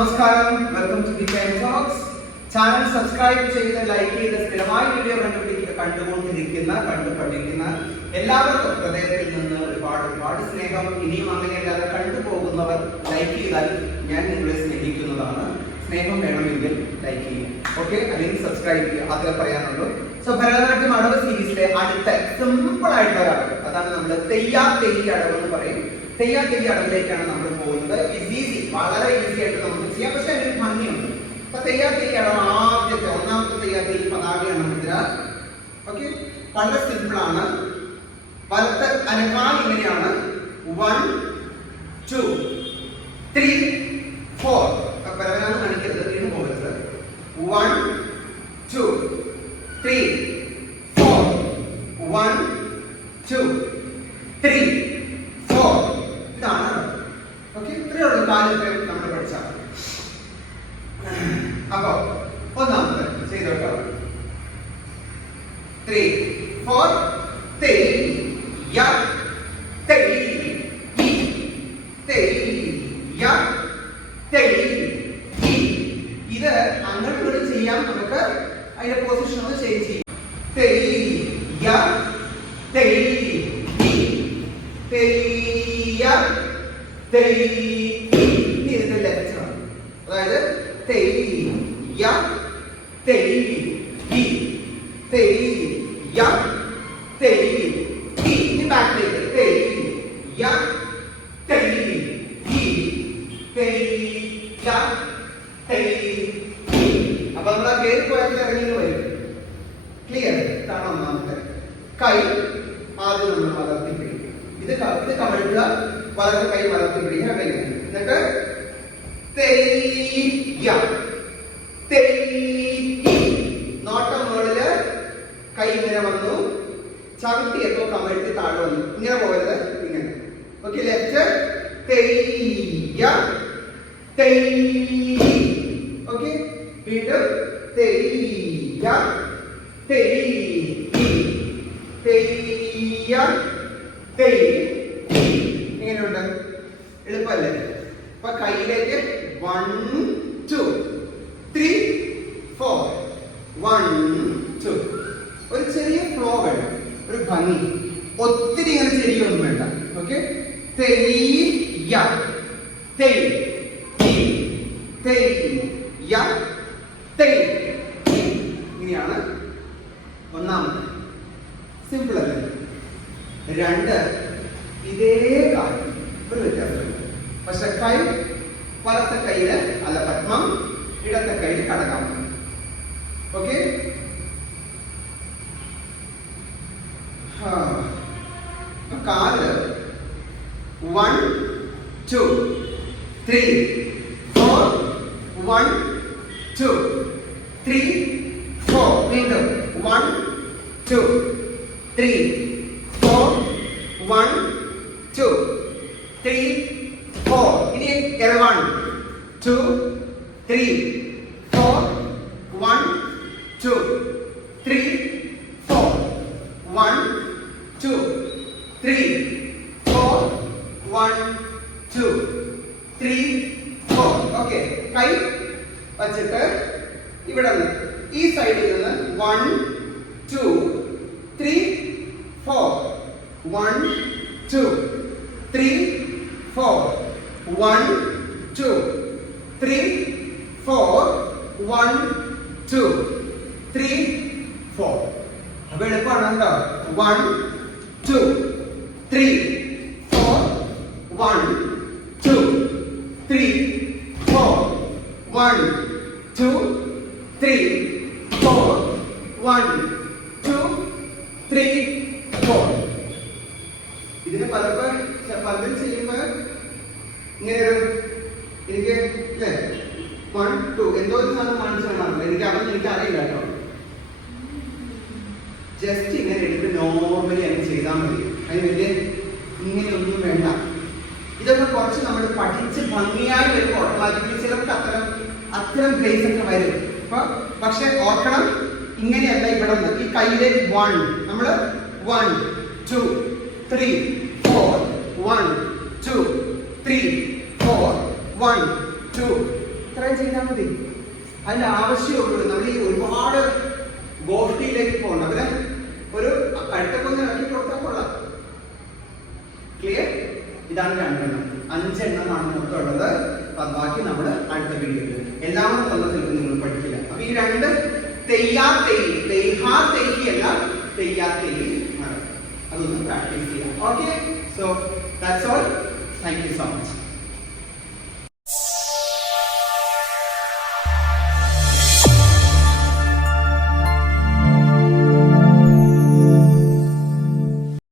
നമസ്കാരം, welcome to the time talks. Channel subscribe ചെയ്ത് like ചെയ്ത് സ്ഥിരമായി വീഡിയോ കണ്ടുകൊണ്ടിരിക്കുന്ന പഠിക്കുന്ന എല്ലാവർക്കും ഹൃദയത്തിൽ നിന്ന് ഒരുപാട് സ്നേഹം. ഇനിയും അങ്ങനെയല്ലാതെ കണ്ടുപോകുന്നവർ ലൈക്ക് ചെയ്താൽ ഞാൻ നിങ്ങളെ സ്നേഹിക്കുന്നതാണ്. സ്നേഹം വേണമെങ്കിൽ ലൈക്ക് ചെയ്യുക, ഓക്കെ, അല്ലെങ്കിൽ സബ്സ്ക്രൈബ് ചെയ്യുക, അതേ പറയാനുള്ളൂ. സോ ഭരതനാട്യം അടവ് സീരീസിലെ അടുത്ത സിമ്പിൾ ആയിട്ടുള്ള അടവ്, അതാണ് നമ്മൾ തെയ്യാ തെയ്യ അടവ് എന്ന് പറയും. തെയ്യാ തെയ്യ അടവിലേക്കാണ് നമ്മൾ പോകുന്നത്. ഇറ്റ്സ് ഈസി, വളരെ ഈസി ആയിട്ട് നമുക്ക് ചെയ്യാം, പക്ഷെ അതിന് ഭംഗിയുണ്ട്. അപ്പൊ തെയ്യാ തെയ്യ അടവ് ആദ്യത്തെ ഒന്നാമത്തെ തെയ്യാ തെയ്യ പതാകയാണ് മുദ്ര. ഓക്കെ, വളരെ സിമ്പിൾ ആണ്. വലത്ത് അനക്കാൻ ഇങ്ങനെയാണ് 1 2 3 4. പരവനാണ് കാണിക്കരുത്, വീണ് പോകരുത്. 1 2 3 4 1 2 3 4. ഇതാണ്. ഓക്കെ, ഇത്രയേ ഉള്ളൂ. കാലത്തെ നമ്മൾ പഠിച്ചാൽ. അപ്പോ ഒന്നാമത്തെ ചെയ്തോട്ടോ. 3 4 തെയ്യ തെയ്യ തെയ്യ തെയ്യ. ഇത് അങ്ങോട്ട് ചെയ്യാം, നമുക്ക് അതിന്റെ പൊസിഷൻ ഒന്ന് ചേഞ്ച് ചെയ്യാം. തെയ്യ തെയ്യ തെയ്യ തെയ്യ. ഇതിന്റെ ലെഫ്റ്റ് ആണ്, അതായത് തെയ്യ തെയ്യ തെയ്യ തെയ്യ. ഇനി ബാക്കിലേക്ക് തെയ്യ തെയ്യ തെയ്യ തെയ്യ. അപ്പൊ നമ്മൾ കയറി പോയാൽ ഇറങ്ങി വരും. ക്ലിയർ? ഇതാണ് ഒന്നാമത്തെ. കൈ ആദ്യം നമ്മൾ വളർത്തി പിടിക്കും. ഇത് കമഴ്ത്തുക, വലത്തെ കൈ വളർത്തി പിടിക്കുക. എന്നിട്ട് തെയ്യ തെയ്യ. നോട്ടം മുകളില് കൈ ഇങ്ങനെ വന്നു, ചവിട്ടിയപ്പോ കമഴ്ത്തി താഴെ വന്നു. ഇങ്ങനെ പോകരുത്, ഇങ്ങനെ. ഓക്കെ, ലെഫ്റ്റ് തെയ്യ തെയ്യ. ഓക്കെ, വീണ്ടും തെയ്യ തെയ്യ തെയ്യ തെയ്യ. എങ്ങനെയുണ്ട്? എളുപ്പമല്ലേ? അപ്പൊ കയ്യിലേക്ക് 1 2 3 4 1 2. ഒരു ചെറിയ ഫ്ലോ വേണം, ഒരു ഭംഗി. ഒത്തിരി ഇങ്ങനെ ചെരിയൊന്നും വേണ്ട. ഓക്കെ, തെയ്യ തെയ്യ തെയ്യ തെയ്യ. ഇങ്ങനെയാണ് ഒന്നാമത്തെ. സിമ്പിൾ അല്ലേ? 2 ഇതേ കാര്യം, ഒരു വ്യത്യാസമില്ല. പക്ഷെ കൈ വലത്തെ കയ്യില് അല്ല പത്മം, ഇടത്തെ കയ്യിൽ കടക്കാം. ഓക്കെ, കാല് 1 2 3 4 1 2 3 4. വീണ്ടും 1 2 3 4 1 2 3 4. ഇനി 1 2 3 4 1 2 3 4 1 2 3 4 1 2 3 4. ഓക്കെ, കൈ വച്ചിട്ട് ഇവിടെ നിന്ന് ഈ സൈഡിൽ നിന്ന് 1 2 3 4 1 2 3 4 1 2 3 4 1 2 3 4. അപ്പൊ എളുപ്പമാണ് കേട്ടോ. 1 2 3 4 1 2 3 4 1 2 3 4 1 2 3 4. ഇതിന് പലപ്പോഴും ചെയ്യുമ്പോ ഇങ്ങനെ എനിക്ക് 1 2 എന്തോ ഒരു സാധനം കാണിച്ചാണ്. എനിക്ക് അറിയില്ല കേട്ടോ. ജസ്റ്റ് ഇങ്ങനെ എടുത്ത് നോർമലി അങ്ങ് ചെയ്താൽ മതി. അതിന് വലിയ ഇങ്ങനെയൊന്നും വേണ്ട. ഇതൊക്കെ കുറച്ച് നമ്മൾ പഠിച്ച് ഭംഗിയായി വരുമ്പോൾ ഓട്ടോമാറ്റിക്കലി ചിലർക്ക് അത്തരം ഗ്രേസ് ഒക്കെ വരും. പക്ഷെ ഓർക്കണം, ഇങ്ങനെയല്ല. ഇവിടെ ഈ കയ്യിലെ 1 നമ്മള് 1 2 3 4 1 2 3 4 1 2 ഇത്രയും ചെയ്താൽ മതി. അതിന്റെ ആവശ്യമുള്ളൂ. നമ്മൾ ഈ ഒരുപാട് ഗോഷ്ഠിയിലേക്ക് പോകണം. അവരെ ഒരു കഴുത്തൊക്കെ ഇറക്കി കൊടുത്താൽ കൊള്ളാം. ക്ലിയർ? ഇതാണ് 2 എണ്ണം. 5 എണ്ണമാണ് മൊത്തം ഉള്ളത്. ബാക്കി നമ്മൾ അടുത്ത വീഡിയോയിൽ എല്ലാവരും തന്നതിൽ നിങ്ങൾ പഠിക്കില്ല. അപ്പൊ ഈ 2 തെയ്യാ തെയ്യ്, തെയ്ഹാ തെയ്യല്ല, തെയ്യാ തെയ്യ് ആണ്. അതൊന്ന് പ്രാക്ടീസ് ചെയ്യാം. Okay, so that's all. Thank you so much.